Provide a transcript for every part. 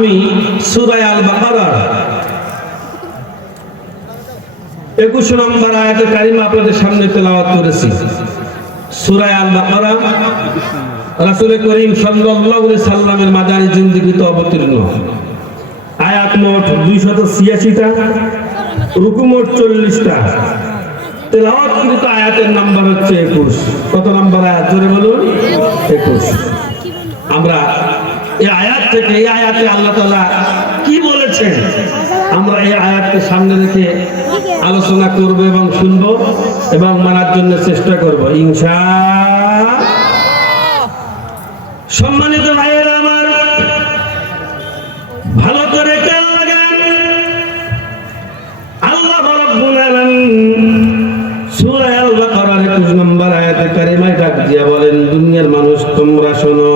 আমি সূরা আল বাকারা 21 নম্বর আয়াতে কারিমা আপনাদের সামনে তেলাওয়াত করেছি। সূরা আল বাকারা রাসূল করিম সাল্লাল্লাহু আলাইহি সাল্লামের মাদানী জিন্দেগিতে অবতীর্ণ। আয়াত মোট 286টা, রুকু মোট 40টা। তেলাওয়াতকৃত আয়াতের নাম্বার হচ্ছে 21। কত নাম্বার আয়াত জোরে বলুন? 21। আমরা এই আয়াত থেকে, এই আয়াতে আল্লাহ তাআলা কি বলেছেন, আমরা এই আয়াতকে সামনে রেখে আলোচনা করব এবং শুনব এবং মানার জন্য চেষ্টা করব ইনশাআল্লাহ। সম্মানিত ভাইয়েরা আমার, ভালো করে খেয়াল লাগান। আল্লাহ রাব্বুল আলামিন সূরা আল বাকারার 21 নম্বর আয়াতে কারিমায় ডাক দিয়া বলেন, দুনিয়ার মানুষ তোমরা শোনো,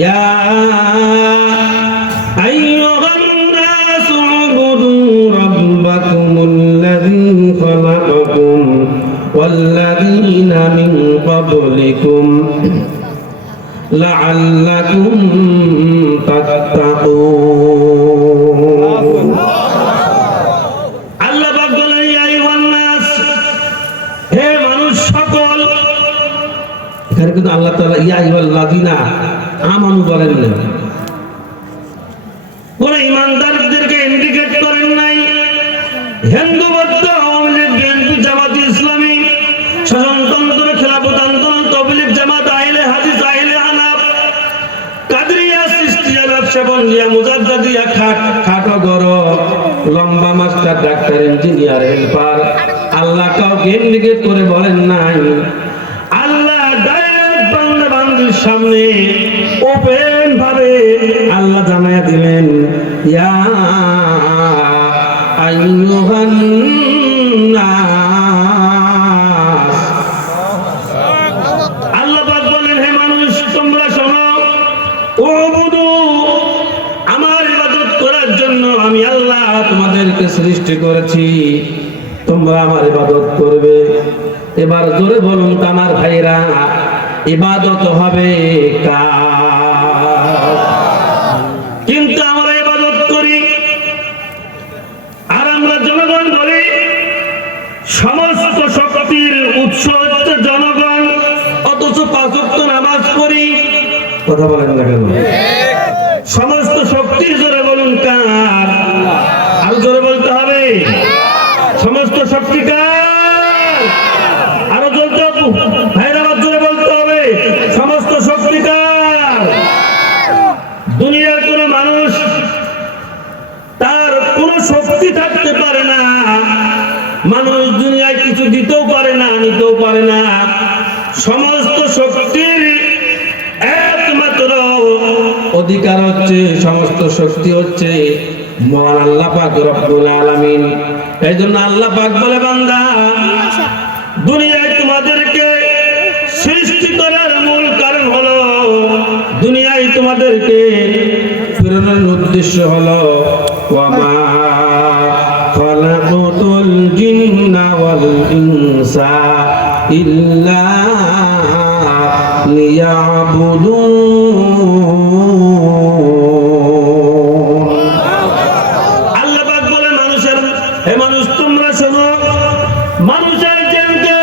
ইয়া আইয়ুহান নাসু উবুদু রাব্বাকুমুল্লাযী খালাকাকুম ওয়াল্লাযীনা মিন ক্বাবলিকুম লাআল্লাকুম তাত্তাকুন। আল্লাহ পাক বলেন, ইয়া আইয়ুহান নাস, হে মানুষ সকল। এখানে কিন্তু আল্লাহ তাআলা ইয়া আইয়ুহাল্লাযীনা আমানু বলেন না, কোন ইমানদারদেরকে ইন্ডিকেট করেন নাই। হিন্দু, বৌদ্ধ, আওয়ামী লীগ, বিএনপি, জামাত ইসলামী, শাসনতন্ত্র, খেলাফত আন্দোলন, তাবলীগ জামাত, আহলে হাদিস, আহলে হানাফ, কাদরিয়া, চিশতিয়া, নকশবন্দিয়া, মুজাদ্দিদিয়া, খাটো গরো, লম্বা, মাস্টার, ডাক্তার, ইঞ্জিনিয়ার, হেল্পার, আল্লাহ কাউকে ইন্ডিকেট করে বলেন নাই। আল্লাহ ডাইরেক্ট বান্দা বান্দির সামনে ওপেন ভাবে আল্লাহ জানায়া দিলেন, ইয়া আইয়ুহান নাস। আল্লাহ পাক বলেন, হে মানুষ তোমরা শোনো, উবুদু, আমার ইবাদত করার জন্য আমি আল্লাহ তোমাদেরকে সৃষ্টি করেছি, তোমরা আমার ইবাদত করবে। এবার জোরে বলুন তো আমার ভাইরা, ইবাদত হবে কার? কিন্তু আমরা ইবাদত করি আর আমরা জনগণ বলি সমস্ত শক্তির উৎস হচ্ছে জনগণ, অথচ 5 ওয়াক্ত নামাজ পড়ি। কথা বলেন না কেন? সমস্ত শক্তির জোরে বলুন কার? আর জোরে বলতে হবে, সমস্ত শক্তি কার? আরো বলতে ভাইরা জোরে বলতে হবে, সমস্ত শক্তি কার? দুনিয়ার কোন মানুষ তার কোন শক্তি থাকতে পারে না, মানুষ দুনিয়ায় কিছু দিতেও পারে না, নিতেও পারে না। সমস্ত শক্তির একমাত্র অধিকার হচ্ছে, সমস্ত শক্তি হচ্ছে মহান আল্লাহ পাক রব্বুল আলামিন। এই জন্য আল্লাহ পাক বলে, বান্দা দুনিয়ায় তোমাদেরকে সৃষ্টি করার মূল কারণ হলো, দুনিয়ায় তোমাদেরকে প্রেরণার উদ্দেশ্য হলো, ওয়ামা খালাকুতুল জিন্না ওয়াল ইনসা ইল্লা লিয়াবুদুন। আল্লাহ পাক বলে, মানুষের, হে মানুষ তোমরা শোনো, মানুষের জনকে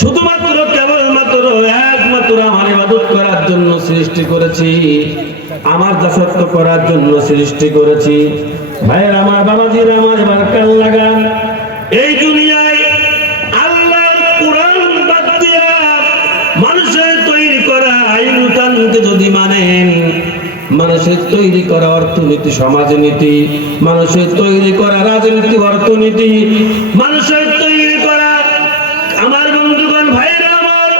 শুধুমাত্র কেবলমাত্র একমাত্র আমার ইবাদত করার জন্য সৃষ্টি করেছি, আমার দাসত্ব করার জন্য সৃষ্টি করেছি। ভাইয়ের আমার, বাবাজির আমার, এবার কাল লাগান। এই দুনিয়ায় আল্লাহর কোরআন বাদ দিয়া মানুষের তৈরি করা আইন-কানুনকে যদি মানেন, মানুষের তৈরি করা অর্থনীতি, সমাজনীতি, মানুষের তৈরি করা রাজনীতি, অর্থনীতি, মানুষের তৈরি করা, আমার বন্ধুগণ ভাইরা আমার,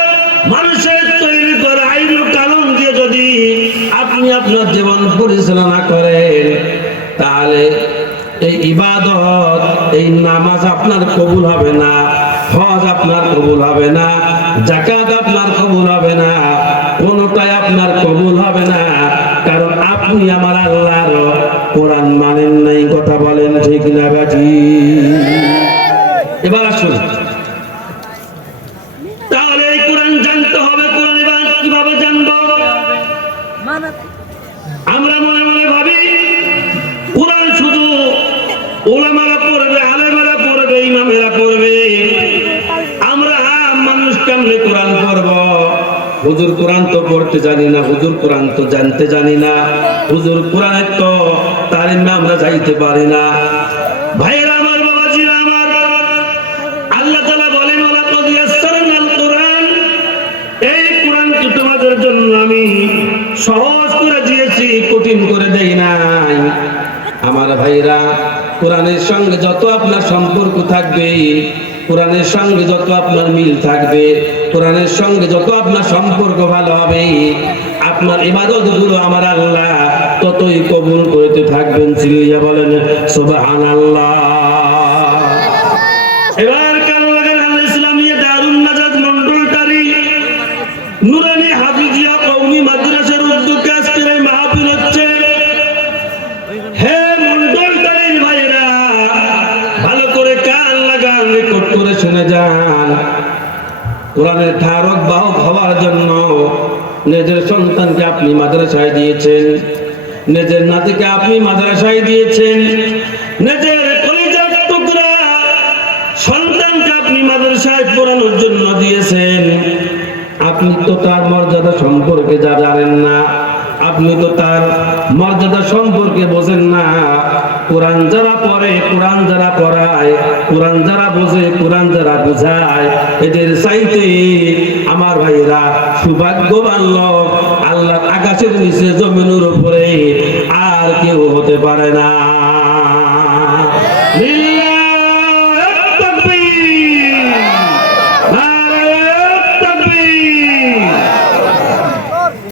মানুষের তৈরি করা আইন কানুন দিয়ে যদি আপনি আপনার জীবন পরিচালনা করেন, তাহলে এই ইবাদত, এই নামাজ আপনার কবুল হবে না, হজ আপনার কবুল হবে না, যাকাত আপনার কবুল হবে না, কোনটাই আপনার কবুল হবে না। কারণ আপনি আমার আল্লাহর কোরআন মানেন নাই। কথা বলেন ঠিক না বাজি? এবার আসুন, তাহলে এই কোরআন জানতে হবে। কোরআন এবার কিভাবে জানবো? হুজুর কোরআন তো পড়তে জানি না, হুজুর কোরআন তো জানতে জানি না, হুজুর কোরআনের তো তালিমে আমরা যাইতে পারি না। ভাইরা আমার, বাবাজিরা আমার, আল্লাহ তাআলা বলেন ওয়ালাকাদ ইয়াসসারনাল কোরআন, এই কোরআনকে তোমাদের জন্য আমি সহজ করে দিয়েছি, কঠিন করে দেই নাই। আমার ভাইরা, কোরআনের সঙ্গে যত আপনার সম্পর্ক থাকবে, কোরআনের সঙ্গে যত আপনার মিল থাকবে, কোরআনের সঙ্গে যত আপনার সম্পর্ক ভালো হবে, আপনার ইবাদতগুলো আমার আল্লাহ ততই কবুল করতে থাকবেন। চিল্লিয়া বলেন সুবহানাল্লাহ। এবার কারো লাগান আল ইসলামিয়া দারুন নাজাত মন্ডলটারি নুরানি হাফিজিয়া কওমি মাদ্রাসার উদ্যোগে আজকের এই মাহফিল হচ্ছে। হে মন্ডলটারির ভাইরা, ভালো করে কান লাগান, রেকর্ড করে শুনে যান। কোরআনের ধারক বাহক হওয়ার জন্য নিজের সন্তানকে আপনি মাদ্রাসায় দিয়েছেন, নিজের নাতিকে আপনি মাদ্রাসায় দিয়েছেন, নিজের কলিজার টুকরা সন্তানকে আপনি মাদ্রাসায় পড়ানোর জন্য দিয়েছেন। আপনি তো তার মর্যাদা সম্পর্কে যা জানেন না, আপনি তো তার মর্যাদা সম্পর্কে বোঝেন না। কোরআন যারা পড়ে, কোরআন যারা পড়ায়, কোরআন যারা বোঝে, কোরআন যারা বোঝায়, এদের চাইতে আমার ভাইরা সৌভাগ্যবান লোক আল্লাহ আকাশের নিচে